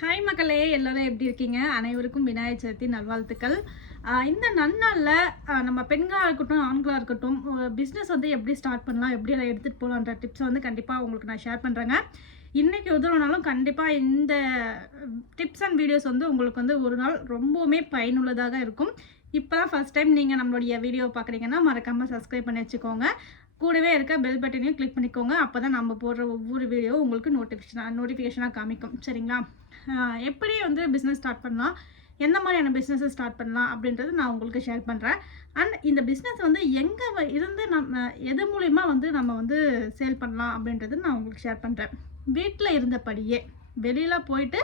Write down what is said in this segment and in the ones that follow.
Hi மக்களே எல்லோரும் எப்படி இருக்கீங்க? அனைவருக்கும் விநாயகர் சதுர்த்தி நல்வாழ்த்துக்கள். இந்த நன்னாளில் நம்ம பெண்களாக இருக்கட்டும் ஆண்களாக இருக்கட்டும் பிஸ்னஸ் வந்து எப்படி ஸ்டார்ட் பண்ணலாம் எப்படி எல்லாம் எடுத்துகிட்டு போகலான்ற டிப்ஸை வந்து கண்டிப்பாக உங்களுக்கு நான் ஷேர் பண்ணுறேங்க இன்றைக்கி உதவுனாலும் கண்டிப்பாக இந்த டிப்ஸ் அண்ட் வீடியோஸ் வந்து உங்களுக்கு வந்து ஒரு நாள் ரொம்பவுமே பயனுள்ளதாக இருக்கும். இப்போ தான் ஃபஸ்ட் டைம் நீங்கள் நம்மளுடைய வீடியோ பார்க்குறீங்கன்னா மறக்காமல் சப்ஸ்கிரைப் பண்ணி வச்சுக்கோங்க. கூடவே இருக்க பெல் பட்டனையும் கிளிக் பண்ணிக்கோங்க. அப்போ தான் நம்ம போடுற ஒவ்வொரு வீடியோ உங்களுக்கு நோட்டிஃபிகேஷன் நோட்டிஃபிகேஷனாக காமிக்கும். சரிங்களா? எப்படி வந்து பிஸ்னஸ் ஸ்டார்ட் பண்ணலாம்? எந்த மாதிரியான பிஸ்னஸை ஸ்டார்ட் பண்ணலாம்? அப்படின்றது நான் உங்களுக்கு ஷேர் பண்ணுறேன் அண்ட் இந்த பிஸ்னஸ் வந்து எங்கே இருந்து நம்ம எது மூலிமா வந்து நம்ம வந்து சேல் பண்ணலாம்? அப்படின்றது நான் உங்களுக்கு ஷேர் பண்ணுறேன் வீட்டில் இருந்தபடியே வெளியில் போயிட்டு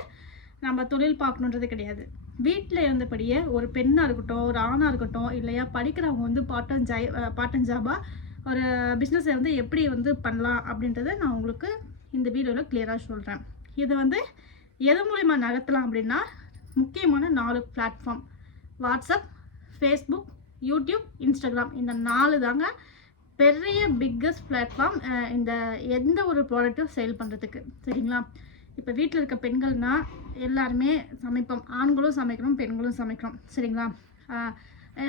நம்ம தொழில் பார்க்கணுன்றது கிடையாது. வீட்டில் இருந்தபடியே ஒரு பெண்ணாக இருக்கட்டும் ஒரு ஆணாக இருக்கட்டும் இல்லையா? படிக்கிறவங்க வந்து பார்ட் ஜாய் பார்ட் டைம் ஜாபாக ஒரு பிஸ்னஸை வந்து எப்படி வந்து பண்ணலாம் அப்படின்றத நான் உங்களுக்கு இந்த வீடியோவில் கிளியராக சொல்கிறேன் இது வந்து எது மூலிமா நகர்த்தலாம் அப்படின்னா முக்கியமான நாலு platform WhatsApp Facebook YouTube Instagram இந்த நாலு தாங்க பெரிய பிக்கஸ்ட் பிளாட்ஃபார்ம் இந்த எந்த ஒரு ப்ராடக்ட்டும் சேல் பண்ணுறதுக்கு சரிங்களா? இப்போ வீட்டில் இருக்க பெண்கள்னால் எல்லாருமே சமைப்போம். ஆண்களும் சமைக்கிறோம் பெண்களும் சமைக்கிறோம் சரிங்களா?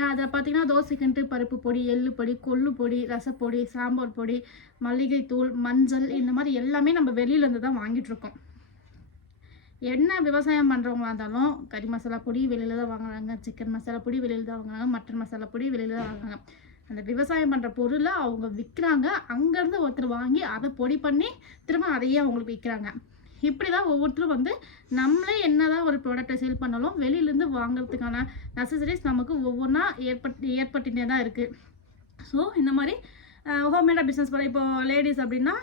அதில் பார்த்தீங்கன்னா தோசைக்கண்டு பருப்பு பொடி எள்ளு பொடி கொள்ளு பொடி ரசப்பொடி சாம்பார் பொடி மல்லிகைத்தூள் மஞ்சள் இந்த மாதிரி எல்லாமே நம்ம வெளியிலேருந்து தான் வாங்கிட்டுருக்கோம் என்ன விவசாயம் பண்ணுறவங்களா இருந்தாலும் கறி மசாலா பொடி வெளியில் தான் வாங்குறாங்க சிக்கன் மசாலா பொடி வெளியில் தான் வாங்குறாங்க மட்டன் மசாலா பொடி வெளியில் தான் வாங்குறாங்க. அந்த விவசாயம் பண்ணுற பொருளை அவங்க விற்கிறாங்க அங்கேருந்து ஒருத்தர் வாங்கி அதை பொடி பண்ணி திரும்ப அதையே அவங்களுக்கு விற்கிறாங்க இப்படி தான் ஒவ்வொருத்தரும் வந்து நம்மளே என்ன தான் ஒரு ப்ராடக்ட்டை சேல் பண்ணாலும் வெளியிலேருந்து வாங்குறதுக்கான நெசசரிஸ் நமக்கு ஒவ்வொன்றா ஏற்பட்டு ஏற்பட்டுட்டே தான் இருக்குது ஸோ இந்த மாதிரி ஹோம்மேடாக பிஸ்னஸ் பண்ண இப்போ லேடிஸ் அப்படின்னா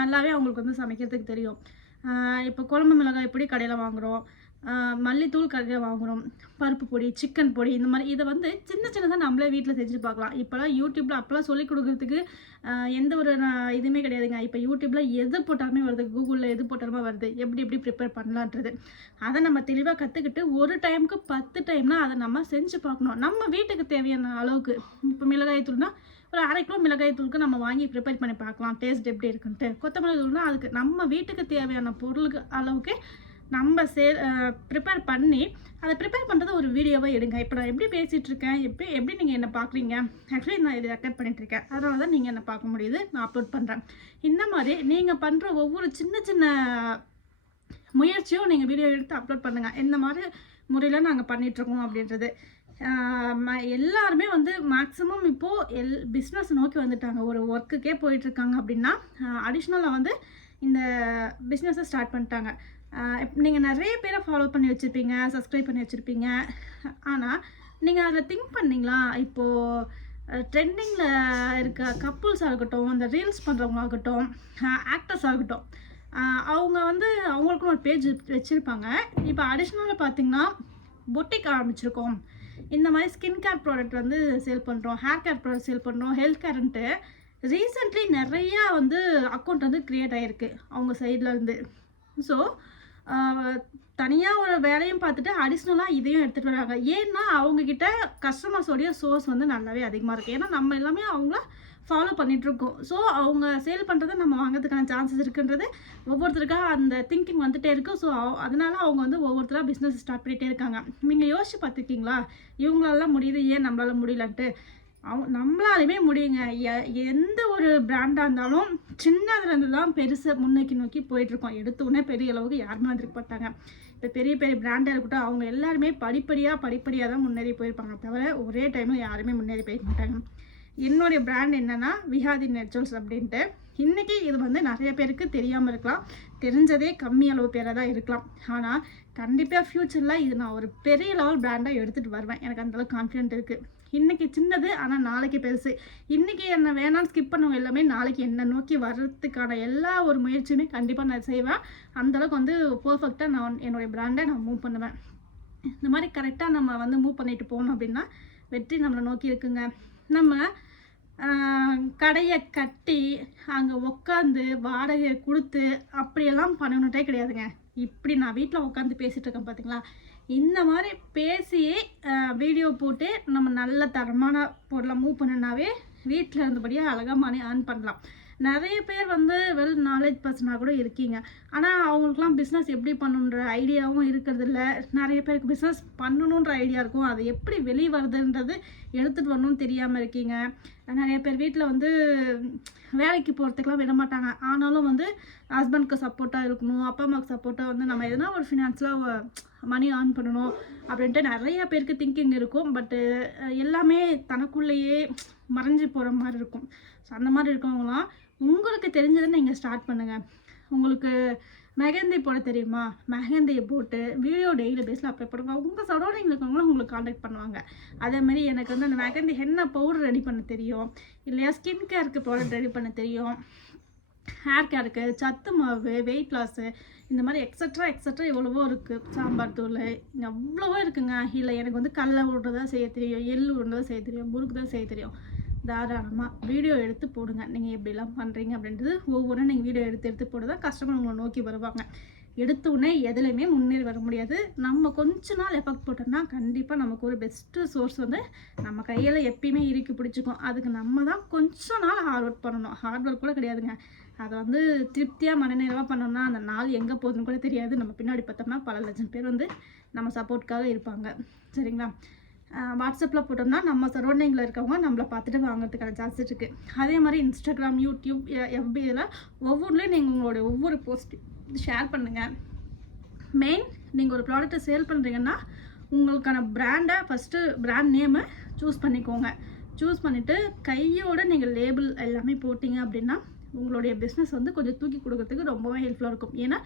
நல்லாவே அவங்களுக்கு வந்து சமைக்கிறதுக்கு தெரியும். இப்போ குழம்பு மிளகாய் எப்படி கடையில் வாங்குகிறோம் மல்லித்தூள் கடையில் வாங்குகிறோம் பருப்பு பொடி சிக்கன் பொடி இந்த மாதிரி இதை வந்து சின்ன சின்னதாக நம்மளே வீட்டில் செஞ்சு பார்க்கலாம். இப்போலாம் யூடியூப்பில் அப்போலாம் சொல்லிக் கொடுக்குறதுக்கு எந்த ஒரு இதுவுமே கிடையாதுங்க. இப்போ யூடியூப்பில் எது போட்டாலுமே வருது கூகுளில் எது போட்டாலுமே வருது எப்படி எப்படி ப்ரிப்பேர் பண்ணலான்றது. அதை நம்ம தெளிவாக கற்றுக்கிட்டு ஒரு டைமுக்கு பத்து டைம்னா அதை நம்ம செஞ்சு பார்க்கணும். நம்ம வீட்டுக்கு தேவையான அளவுக்கு. இப்போ மிளகாய் தூள்னா ஒரு அரை கிலோ மிளகாய் தூளுக்கு நம்ம வாங்கி ப்ரிப்பேர் பண்ணி பார்க்கலாம். டேஸ்ட் எப்படி இருக்குன்ட்டு. கொத்தமல்லி தூள்னா அதுக்கு நம்ம வீட்டுக்கு தேவையான பொருளுக்கு அளவுக்கு நம்ம சே ப்ரிப்பேர் பண்ணி அதை ப்ரிப்பேர் பண்ணுறது ஒரு வீடியோவை எடுங்க. இப்போ நான் எப்படி பேசிகிட்டு இருக்கேன்? எப்படி எப்படி நீங்கள் என்ன பார்க்குறீங்க ஆக்சுவலி நான் இதை ரெக்கார்ட் பண்ணிகிட்ருக்கேன் இருக்கேன். அதனால தான் நீங்கள் என்ன பார்க்க முடியுது. நான் அப்லோட் பண்ணுறேன் இந்த மாதிரி நீங்கள் பண்ணுற ஒவ்வொரு சின்ன சின்ன முயற்சியும் நீங்கள் வீடியோ எடுத்து அப்லோட் பண்ணுங்கள் இந்த மாதிரி முறையில் நாங்கள் பண்ணிகிட்ருக்கோம் அப்படின்றது. ம- எல்லாருமே வந்து மேக்ஸிமம் இப்போது எல் பிஸ்னஸ் நோக்கி வந்துட்டாங்க. ஒரு ஒர்க்குக்கே போயிட்டுருக்காங்க அப்படின்னா அடிஷ்னலாக வந்து இந்த பிஸ்னஸை ஸ்டார்ட் பண்ணிட்டாங்க. நீங்கள் நிறைய பேரை ஃபாலோ பண்ணி வச்சுருப்பீங்க சப்ஸ்கிரைப் பண்ணி வச்சுருப்பீங்க. ஆனால் நீங்கள் அதில் திங்க் பண்ணிங்களா? இப்போது ட்ரெண்டிங்கில் இருக்க கப்புள்ஸாக இருக்கட்டும் இந்த ரீல்ஸ் பண்ணுறவங்களா இருக்கட்டும் ஆக்டர்ஸ் ஆகட்டும் அவங்க வந்து அவங்களுக்கும் ஒரு பேஜ் வச்சுருப்பாங்க. இப்போ அடிஷ்னலாக பார்த்தீங்கன்னா பொட்டிக் ஆரம்பிச்சிருக்கோம். இந்த மாதிரி ஸ்கின் கேர் ப்ராடக்ட் வந்து சேல் பண்ணுறோம் ஹேர் கேர் ப்ராடக்ட் சேல் பண்ணுறோம் ஹெல்த் கேர்ன்ட்டு ரீசெண்ட்லி நிறையா வந்து அக்கௌண்ட் வந்து க்ரியேட் ஆகிருக்கு அவங்க சைடில் இருந்து. ஸோ தனியாக ஒரு வேலையும் பார்த்துட்டு அடிஷ்னலாக இதையும் எடுத்துகிட்டு வராங்க. ஏன்னா அவங்கக்கிட்ட கஸ்டமர்ஸோடைய சோர்ஸ் வந்து நல்லாவே அதிகமாக இருக்குது ஏன்னா நம்ம எல்லாமே அவங்கள ஃபாலோ பண்ணிகிட்ருக்கோம் ஸோ அவங்க சேல் பண்ணுறதை நம்ம வாங்குறதுக்கான சான்சஸ் இருக்குன்றது ஒவ்வொருத்தருக்காக அந்த திங்கிங் வந்துகிட்டே இருக்குது ஸோ அதனால அவங்க வந்து ஒவ்வொருத்தராக பிஸ்னஸ் ஸ்டார்ட் பண்ணிகிட்டே இருக்காங்க. நீங்கள் யோசிச்சு பார்த்துருக்கீங்களா? இவங்களால முடியுது ஏன் நம்மளால முடியலன்ட்டு? அவங்க நம்மளாலுமே முடியுங்க. எந்த ஒரு பிராண்டாக இருந்தாலும் சின்னதுலேருந்து தான் பெருசை முன்னோக்கி நோக்கி போயிட்டுருக்கோம். எடுத்தோடனே பெரிய அளவுக்கு யாருமே வந்துருக்க மாட்டாங்க இப்போ பெரிய பெரிய பிராண்டாக இருக்கட்டும் அவங்க எல்லாருமே படிப்படியாக படிப்படியாக தான் முன்னேறி போயிருப்பாங்க. தவிர ஒரே டைமில் யாருமே முன்னேறி போயிருக்க மாட்டாங்க. என்னுடைய பிராண்ட் என்னென்னா விஹாதி நெச்சல்ஸ் அப்படின்ட்டு. இன்றைக்கி இது வந்து நிறைய பேருக்கு தெரியாமல் இருக்கலாம். தெரிஞ்சதே கம்மி அளவு பேராக தான் இருக்கலாம். ஆனால் கண்டிப்பாக ஃப்யூச்சரில் இது நான் ஒரு பெரிய லெவல் பிராண்டாக எடுத்துகிட்டு வருவேன். எனக்கு அந்தளவுக்கு கான்ஃபிடென்ட் இருக்குது இன்றைக்கி சின்னது ஆனால் நாளைக்கு பெருசு. இன்றைக்கி என்ன வேணாம்னு ஸ்கிப் பண்ணவங்க எல்லாமே நாளைக்கு என்னை நோக்கி வர்றதுக்கான எல்லா ஒரு முயற்சியுமே கண்டிப்பாக நான் செய்வேன். அந்தளவுக்கு வந்து பர்ஃபெக்டாக நான் என்னுடைய பிராண்டை நான் மூவ் பண்ணுவேன். இந்த மாதிரி கரெக்டாக நம்ம வந்து மூவ் பண்ணிட்டு போனோம் அப்படின்னா வெற்றி நம்மளை நோக்கி இருக்குங்க. நம்ம கடையை கட்டி அங்கே உட்காந்து வாடகை கொடுத்து அப்படியெல்லாம் பண்ணணுட்டே கிடையாதுங்க. இப்படி நான் வீட்டில் உட்காந்து பேசிகிட்டு இருக்கேன் பார்த்தீங்களா இந்த மாதிரி பேசியே வீடியோ போட்டு நம்ம நல்ல தரமான பொருளை மூவ் பண்ணுனாவே வீட்டில் இருந்தபடியே அழகாக மணி ஏர்ன் பண்ணலாம். நிறைய பேர் வந்து வெல் நாலேஜ் பர்சனாக கூட இருக்கீங்க. ஆனால் அவங்களுக்குலாம் பிஸ்னஸ் எப்படி பண்ணுன்ற ஐடியாவும் இருக்கிறதில்ல நிறைய பேருக்கு பிஸ்னஸ் பண்ணணுன்ற ஐடியா இருக்கும். அது எப்படி வெளியே வருதுன்றது எடுத்துகிட்டு வரணும்னு தெரியாமல் இருக்கீங்க. நிறைய பேர் வீட்டில் வந்து வேலைக்கு போகிறதுக்கெலாம் விட மாட்டாங்க. ஆனாலும் வந்து ஹஸ்பண்ட்க்கு சப்போர்ட்டாக இருக்கணும் அப்பா அம்மாவுக்கு சப்போர்ட்டாக வந்து நம்ம எதனா ஒரு ஃபினான்ஸில் மணி ஆன் பண்ணணும் அப்படின்ட்டு நிறைய பேருக்கு திங்கிங் இருக்கும். பட்டு எல்லாமே தனக்குள்ளேயே மறைஞ்சு போகிற மாதிரி இருக்கும். ஸோ அந்த மாதிரி இருக்கவங்களாம் உங்களுக்கு தெரிஞ்சதை நீங்கள் ஸ்டார்ட் பண்ணுங்கள் உங்களுக்கு மெஹந்தி போட தெரியுமா? மெஹந்தியை போட்டு வீடியோ டெய்லி பேஸில் அப்ளை பண்ணுங்க. உங்கள் சரௌண்டிங்கில் இருக்கவங்களும் உங்களுக்கு காண்டாக்ட் பண்ணுவாங்க. அதே மாதிரி எனக்கு வந்து அந்த மெஹந்தி என்ன பவுடர் ரெடி பண்ண தெரியும். இல்லையா ஸ்கின் கேருக்கு ப்ராடக்ட் ரெடி பண்ண தெரியும். ஹேர் கேருக்கு சத்து மாவு வெயிட் லாஸு இந்த மாதிரி எக்ஸட்ரா எக்ஸட்ரா எவ்வளவோ இருக்குது சாம்பார் தூள் எவ்வளவோ இருக்குங்க. இல்லை எனக்கு வந்து கடலை உருண்டை செய்ய தெரியும் எள் உருண்டை செய்ய தெரியும் முறுக்கு தான் செய்ய தெரியும். தாராளமாக வீடியோ எடுத்து போடுங்க. நீங்கள் எப்படிலாம் பண்ணுறீங்க அப்படின்றது ஒவ்வொன்றும் நீங்கள் வீடியோ எடுத்து எடுத்து போட்டு தான் கஸ்டமர் உங்களை நோக்கி வருவாங்க. எடுத்த உடனே எதுலையுமே முன்னேறி வர முடியாது. நம்ம கொஞ்ச நாள் எஃபெக்ட் போட்டோம்னா கண்டிப்பாக நமக்கு ஒரு பெஸ்ட்டு சோர்ஸ் வந்து நம்ம கையில் எப்பயுமே இறுக்கி பிடிச்சிக்கும். அதுக்கு நம்ம தான் கொஞ்ச நாள் ஹார்ட் ஒர்க் பண்ணணும். ஹார்ட் ஒர்க் கூட கிடையாதுங்க. அதை வந்து திருப்தியாக மனநிறைவாக பண்ணோம்னா அந்த நாள் எங்கே போகுதுன்னு கூட தெரியாது. நம்ம பின்னாடி பார்த்தோம்னா பல லட்சம் பேர் வந்து நம்ம சப்போர்ட்காக இருப்பாங்க. சரிங்களா? வாட்ஸ்அப்பில் போட்டோம்னா நம்ம சரௌண்டிங்கில் இருக்கவங்க நம்மளை பார்த்துட்டு வாங்குறதுக்கான சான்ஸ் இருக்குது அதே மாதிரி இன்ஸ்டாகிராம் யூடியூப் எஃபி இதில் ஒவ்வொன்றிலையும் நீங்கள் உங்களுடைய ஒவ்வொரு போஸ்ட் ஷேர் பண்ணுங்கள் மெயின் நீங்கள் ஒரு ப்ராடக்ட்டை சேல் பண்ணுறீங்கன்னா உங்களுக்கான பிராண்டை ஃபஸ்ட்டு பிராண்ட் நேமை சூஸ் பண்ணிக்கோங்க. சூஸ் பண்ணிவிட்டு கையோட நீங்கள் லேபிள் எல்லாமே போட்டிங்க அப்படின்னா உங்களுடைய பிஸ்னஸ் வந்து கொஞ்சம் தூக்கி கொடுக்கறதுக்கு ரொம்பவே ஹெல்ப்ஃபுல்லாக இருக்கும். ஏன்னா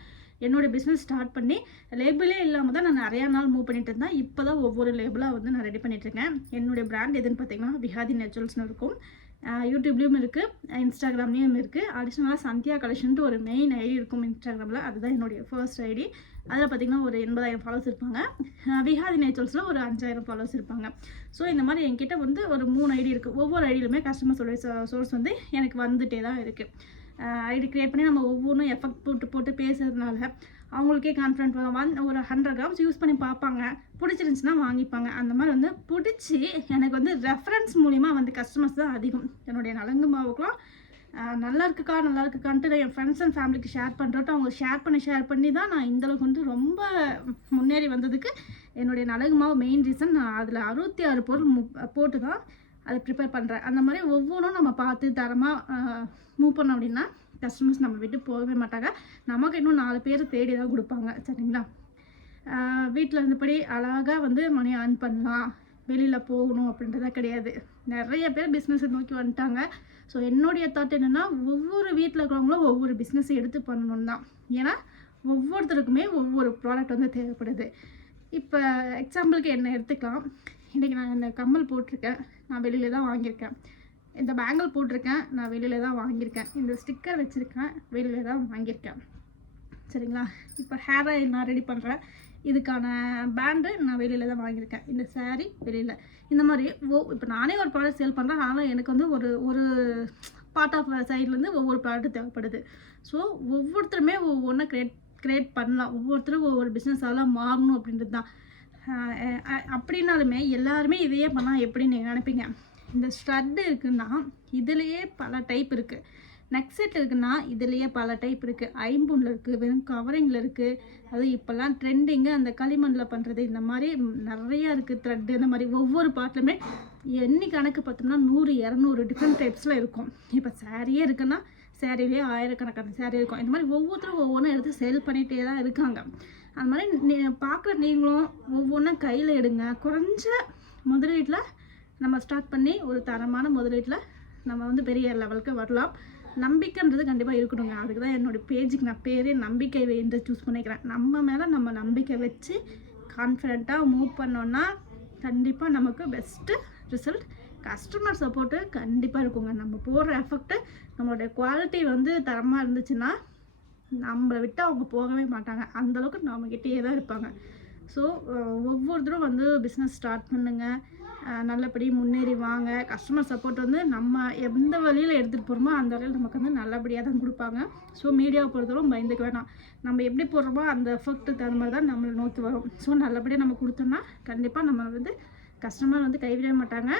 என்னோடய பிஸ்னஸ் ஸ்டார்ட் பண்ணி லேபிளே இல்லாமல் தான் நான் நிறையா நாள் மூவ் பண்ணிட்டு இருந்தேன். இப்போ தான் ஒவ்வொரு லேபிளாக வந்து நான் ரெடி பண்ணிட்டுருக்கேன் என்னுடைய பிராண்ட் எதுன்னு பார்த்தீங்கன்னா விஹாதி நேச்சுரல்ஸ்னு இருக்கும். யூடியூப்லேயும் இருக்குது இன்ஸ்டாகிராம்லேயும் இருக்குது அடிஷ்னலாக சந்தியா கலெக்ஷன்ட்டு ஒரு மெயின் ஐடி இருக்கும் இன்ஸ்டாகிராமில் அதுதான் என்னுடைய ஃபர்ஸ்ட் ஐடி அதில் பார்த்திங்கன்னா ஒரு எண்பதாயிரம் ஃபாலோஸ் இருப்பாங்க. விஹாதி நேச்சுரல்ஸில் ஒரு அஞ்சாயிரம் ஃபாலோஸ் இருப்பாங்க. ஸோ இந்த மாதிரி என்கிட்ட வந்து ஒரு மூணு ஐடி இருக்குது ஒவ்வொரு ஐடியிலுமே கஸ்டமர் சர்வீஸ் சோர்ஸ் வந்து எனக்கு வந்துகிட்டே தான் இருக்குது ஐடி க்ரியேட் பண்ணி நம்ம ஒவ்வொன்றும் எஃபெக்ட் போட்டு போட்டு பேசுறதுனால அவங்களுக்கே கான்ஃபிடென்ட் வரும். ஒன் ஒரு ஹண்ட்ரட் கிராம்ஸ் யூஸ் பண்ணி பார்ப்பாங்க. பிடிச்சிருந்துச்சுன்னா வாங்கிப்பாங்க. அந்த மாதிரி வந்து பிடிச்சி எனக்கு வந்து ரெஃபரன்ஸ் மூலிமா வந்து கஸ்டமர்ஸ் தான் அதிகம். என்னுடைய நலங்கு மாவுக்கெலாம் நல்லா இருக்குக்கா நல்லா இருக்குக்கான்ட்டு நான் என் ஃப்ரெண்ட்ஸ் அண்ட் ஃபேமிலிக்கு ஷேர் பண்ணுறோட்டு அவங்க ஷேர் பண்ணி ஷேர் பண்ணி தான் நான் இந்தளவுக்கு வந்து ரொம்ப முன்னேறி வந்ததுக்கு என்னுடைய நலகு மாவு மெயின் ரீசன் நான் அதில் அறுபத்தி ஆறு பொருள் மு போட்டு தான் அதை ப்ரிப்பேர் பண்ணுறேன் அந்த மாதிரி ஒவ்வொன்றும் நம்ம பார்த்து தரமாக மூவ் பண்ணோம் அப்படின்னா கஸ்டமர்ஸ் நம்ம விட்டு போகவே மாட்டாங்க. நமக்கு இன்னும் நாலு பேர் தேடி தான் கொடுப்பாங்க சரிங்களா? வீட்டில் இருந்தபடி அழகாக வந்து மணி ஆன் பண்ணலாம். வெளியில் போகணும் அப்படின்றதா கிடையாது. நிறைய பேர் பிஸ்னஸை நோக்கி வந்துட்டாங்க. ஸோ என்னுடைய தாட் என்னென்னா ஒவ்வொரு வீட்டில் இருக்கிறவங்களும் ஒவ்வொரு பிஸ்னஸை எடுத்து பண்ணணும் தான் ஏன்னா ஒவ்வொருத்தருக்குமே ஒவ்வொரு ப்ராடக்ட் வந்து தேவைப்படுது. இப்போ எக்ஸாம்பிளுக்கு என்ன எடுத்துக்கலாம்? இன்றைக்கி நான் இந்த கம்மல் போட்டிருக்கேன். நான் வெளியில் தான் வாங்கியிருக்கேன். இந்த பேங்கிள் போட்டிருக்கேன். நான் வெளியில் தான் வாங்கியிருக்கேன். இந்த ஸ்டிக்கர் வச்சுருக்கேன். வெளியில் தான் வாங்கியிருக்கேன். சரிங்களா? இப்போ ஹேர் ஆயில் நான் ரெடி பண்ணுறேன் இதுக்கான பேண்டு நான் வெளியில் தான் வாங்கியிருக்கேன். இந்த சேரீ வெளியில். இந்த மாதிரி ஓ இப்போ நானே ஒரு ப்ராடக்ட் சேல் பண்ணுறேன் ஆனால் எனக்கு வந்து ஒரு ஒரு பார்ட் ஆஃப் சைட்லேருந்து ஒவ்வொரு ப்ராடக்ட் தேவைப்படுது. ஸோ ஒவ்வொருத்தருமே ஒவ்வொன்றா க்ரியேட் க்ரியேட் பண்ணலாம். ஒவ்வொருத்தரும் ஒவ்வொரு பிஸ்னஸாலாம் மாறணும் அப்படின்றது தான். அப்படின்னாலுமே எல்லாருமே இதையே பண்ணால் எப்படின்னு நீங்கள் நினைப்பீங்க? இந்த ஸ்ட்ரட் இருக்குன்னா இதுலேயே பல டைப் இருக்குது நெக்ஸெட் இருக்குன்னா இதுலேயே பல டைப் இருக்குது ஐம்பூனில் இருக்குது வெறும் கவரிங்கில் இருக்குது அது இப்போல்லாம் ட்ரெண்டிங்கு அந்த களிமண்ணில் பண்ணுறது இந்த மாதிரி நிறையா இருக்குது த்ரெட்டு இந்த மாதிரி ஒவ்வொரு பாட்டிலுமே எண்ணி கணக்கு பார்த்தோம்னா நூறு இரநூறு டிஃப்ரெண்ட் டைப்ஸில் இருக்கும். இப்போ சாரியே இருக்குன்னா சேரீவே ஆயிரக்கணக்கான சேரீ இருக்கும். இந்த மாதிரி ஒவ்வொருத்தரும் ஒவ்வொன்றும் எடுத்து சேல் பண்ணிகிட்டே தான் இருக்காங்க. அது மாதிரி நீ பார்க்குற நீங்களும் ஒவ்வொன்றும் கையில் எடுங்க. குறைஞ்ச முதலீட்டில் நம்ம ஸ்டார்ட் பண்ணி ஒரு தரமான முதலீட்டில் நம்ம வந்து பெரிய லெவலுக்கு வரலாம். நம்பிக்கைன்றது கண்டிப்பாக இருக்கணுங்க. அதுக்கு தான் என்னோடய பேஜுக்கு நான் பேரே நம்பிக்கை என்று சூஸ் பண்ணிக்கிறேன். நம்ம மேலே நம்ம நம்பிக்கை வச்சு கான்ஃபிடெண்ட்டாக மூவ் பண்ணோன்னா கண்டிப்பாக நமக்கு பெஸ்ட்டு ரிசல்ட் கஸ்டமர் சப்போர்ட்டு கண்டிப்பாக இருக்குங்க. நம்ம போடுற எஃபெக்ட்டு நம்மளுடைய குவாலிட்டி வந்து தரமாக இருந்துச்சுன்னா நம்மளை விட்டு அவங்க போகவே மாட்டாங்க. அந்தளவுக்கு நம்மக்கிட்டேயே தான் இருப்பாங்க. ஸோ ஒவ்வொருத்தரும் வந்து பிஸ்னஸ் ஸ்டார்ட் பண்ணுங்கள் நல்லபடி முன்னேறி வாங்க. கஸ்டமர் சப்போர்ட் வந்து நம்ம எந்த வழியில் எடுத்துகிட்டு போகிறோமோ அந்த வழியில் நமக்கு வந்து நல்லபடியாக தான் கொடுப்பாங்க. ஸோ மீடியாவை பொறுத்தவரைக்கும் பயந்துக்க வேணாம். நம்ம எப்படி போடுறோமோ அந்த எஃபெக்ட்டு தகுந்த மாதிரி தான் நம்மளை நோக்கி வரும். ஸோ நல்லபடியாக நம்ம கொடுத்தோம்னா கண்டிப்பாக நம்ம வந்து கஸ்டமர் வந்து கைவிட மாட்டாங்க.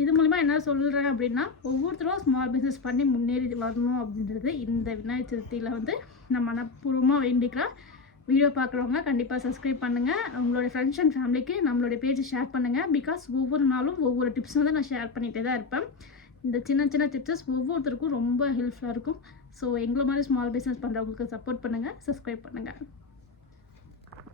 இது மூலிமா என்ன சொல்கிறேன் அப்படின்னா ஒவ்வொருத்தரும் ஸ்மால் பிஸ்னஸ் பண்ணி முன்னேறி வரணும் அப்படின்றது இந்த விநாயகர் சதுர்த்தியில் வந்து நான் மனப்பூர்வமாக வேண்டிக்கிறேன் வீடியோ பார்க்குறவங்க கண்டிப்பாக சப்ஸ்கிரைப் பண்ணுங்கள் உங்களுடைய ஃப்ரெண்ட்ஸ் அண்ட் ஃபேமிலிக்கு நம்மளுடைய பேஜை ஷேர் பண்ணுங்கள் பிகாஸ் ஒவ்வொரு நாளும் ஒவ்வொரு டிப்ஸ் வந்து நான் ஷேர் பண்ணிகிட்டே தான் இருப்பேன். இந்த சின்ன சின்ன டிப்ஸஸ் ஒவ்வொருத்தருக்கும் ரொம்ப ஹெல்ப்ஃபுல்லாக இருக்கும். ஸோ எங்களை மாதிரி ஸ்மால் பிஸ்னஸ் பண்ணுறவங்களுக்கு சப்போர்ட் பண்ணுங்கள் சப்ஸ்கிரைப் பண்ணுங்கள்